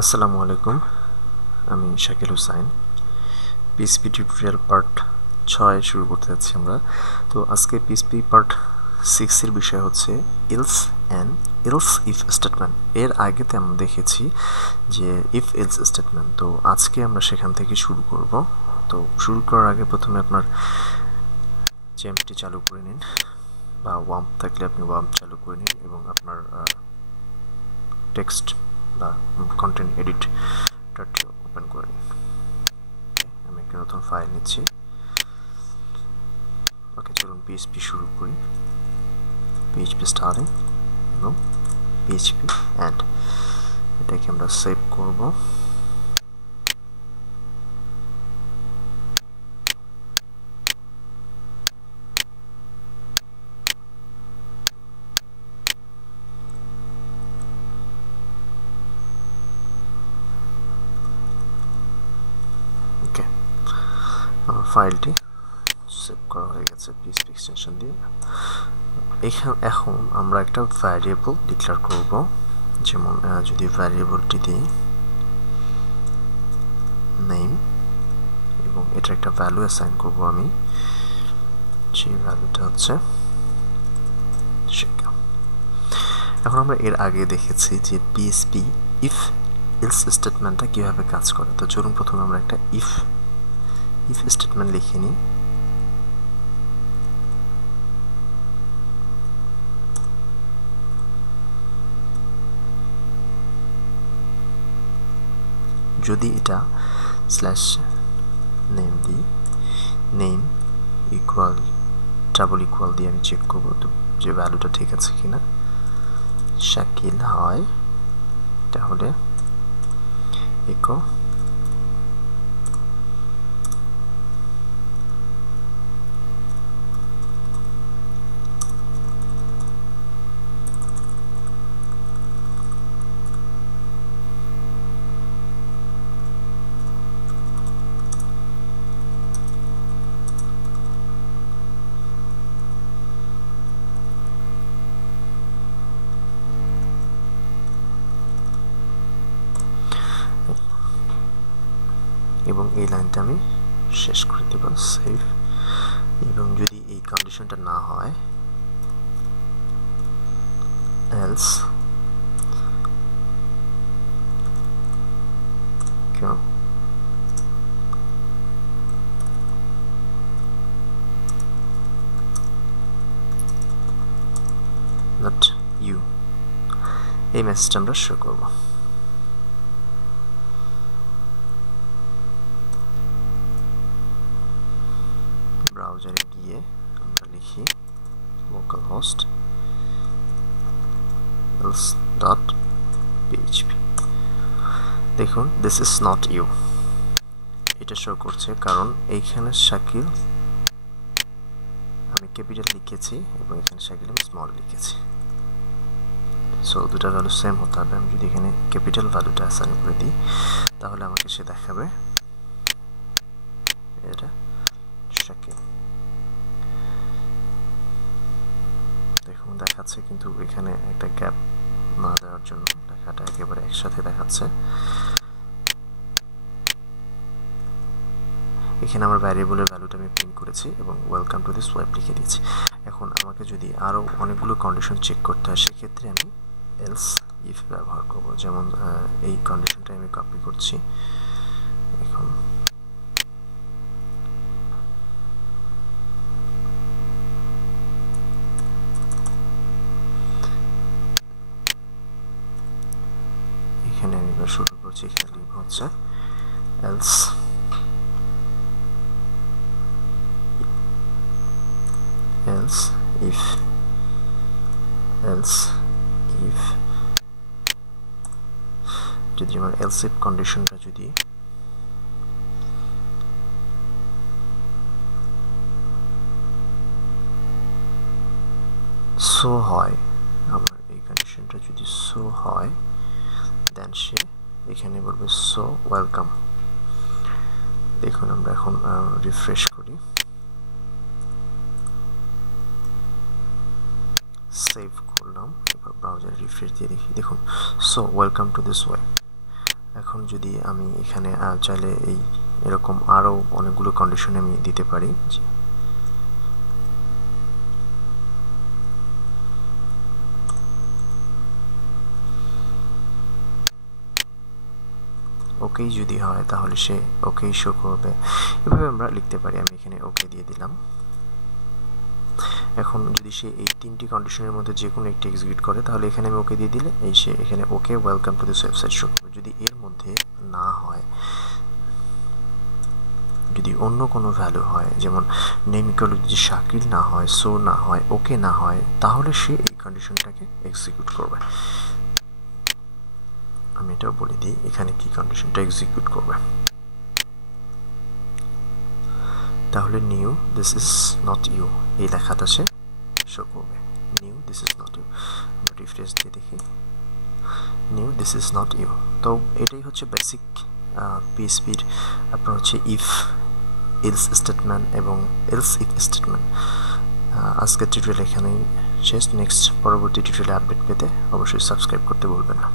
আসসালামু আলাইকুম, আমি Shakil Hussain. PHP tutorial part 6 শুরু করতে যাচ্ছি আমরা। তো আজকে পিএইচপি পার্ট 6 এর বিষয় হচ্ছে else and else if statement. এর আগেতে আমরা দেখেছি যে ইফ এলস স্টেটমেন্ট। তো আজকে আমরা সেখান থেকে শুরু করব। তো শুরু করার আগে প্রথমে আপনার জেএমটি চালু করে নিন, বা ওয়াম্প থাকলে আপনি ওয়াম্প চালু করে নিন এবং আপনার টেক্সট বা কন্টেন্ট এডিটরটি ওপেন করে নিন। আমি একটা নতুন ফাইল নিচ্ছি। ওকে, চলুন পিএইচপি শুরু করি। পিএইচপি স্টার্টিং এবং পিএইচপি এন্ড, এটাকে আমরা সেভ করব। ওকে, আমার ফাইলটি সেভ করা হয়ে গেছে পিএইচপি এক্সটেনশন দিয়ে। এখন আমরা একটা ভ্যারিয়েবল ডিক্লেয়ার করব। যেমন যদি ভ্যারিয়েবলটি দিই নেম এবং এটার একটা ভ্যালু অ্যাসাইন করব আমি, সেই ভ্যালুটা হচ্ছে শিক্ষা। এখন আমরা এর আগে দেখেছি যে পিএইচপি ইফ এলস স্টেটমেন্টটা কিভাবে কাজ করে। তো চলুন প্রথমে আমরা একটা ইফ স্টেটমেন্ট লিখে নিই। যদি এটা স্ল্যাশ নেম দিই, নেম ইকুয়াল ডাবল ইকুয়াল দিয়ে আমি চেক করবো তো যে ভ্যালুটা ঠিক আছে কিনা। শাকিল হয় তাহলে ইকো এবং এই লাইনটা আমি শেষ করে দেব সেভ। এবং যদি এই কন্ডিশনটা না হয় এলস নট ইউ, এই মেসেজটা আমরা শো করব। ব্রাউজারে গিয়ে আমরা লিখি localhost else.php। দেখুন দিস ইজ নট ইউ, এটা শো করছে কারণ এইখানে শাকিল আমি ক্যাপিটাল লিখেছি এবং এখানে শাকিল আমি স্মল লিখেছি। সো দুটা ভ্যালু সেম হতে হবে। আমি যদি এখানে ক্যাপিটাল ভ্যালুটা অ্যাসাইন করে দিই তাহলে আমাকে সে দেখাবে এটা শাকিল। দেখুন দেখাচ্ছে, কিন্তু এখানে একটা গ্যাপ না দেওয়ার জন্য লেখাটা একেবারে একসাথে দেখাচ্ছে। এখানে আমার ভ্যারিয়েবলের ভ্যালুটা আমি প্রিন্ট করেছি এবং ওয়েলকাম টু দিস ওয়েব লিখে দিয়েছি। এখন আমাকে যদি আরও অনেকগুলো কন্ডিশন চেক করতে হয় সেক্ষেত্রে আমি এলস ইফ ব্যবহার করব। যেমন এই কন্ডিশনটা আমি কপি করছি। এখন এখানে আমি এবার শুরু করছি। এখানে লিখব হচ্ছে এলস if যদি আমার else if কন্ডিশনটা যদি সো হয়, আমার এই কন্ডিশনটা যদি সো হয় দেন সে এখানে বলবে সো ওয়েলকাম। দেখুন আমরা এখন রিফ্রেশ করি, সেভ করলাম, এবার ব্রাউজারে রিফ্রেশ দিয়ে দেখি। দেখুন so welcome to this web. এখন যদি আমি এখানে চাইলে এই এরকম আরও অনেকগুলো কন্ডিশন আমি দিতে পারি। ওকেই যদি হয় তাহলে সে ওকেই শো করবে, এভাবে আমরা লিখতে পারি। আমি এখানে ওকে দিয়ে দিলাম। এখন যদি সে এই তিনটি কন্ডিশনের মধ্যে যে কোনো একটি এক্সিকিউট করে তাহলে এখানে আমি ওকে দিয়ে দিলে এই সে এখানে okay welcome to this website show করবে। যদি এর মধ্যে না হয়, যদি অন্য কোনো ভ্যালু হয়, যেমন নেম ইকুয়াল যদি শাকিল না হয়, সো না হয়, ওকে না হয়, তাহলে সে এই কন্ডিশনটাকে এক্সিকিউট করবে। আমি এটাও বলে দিই এখানে কি কন্ডিশনটা এক্সিকিউট করবে। তাহলে new this is not you এই লেখাটা সে শো করবে। New this is not you. আমরা রিফ্রেশ দিয়ে দেখি, new this is not you. তো এটাই হচ্ছে বেসিক পিএইচপির আপনার হচ্ছে ইফ এলস স্টেটমেন্ট এবং এলস ইফ স্টেটমেন্ট। আজকের টিউটোরিয়াল এখানেই শেষ। নেক্সট পরবর্তী টিউটোরিয়ালে আপডেট পেতে অবশ্যই সাবস্ক্রাইব করতে ভুলবেন না।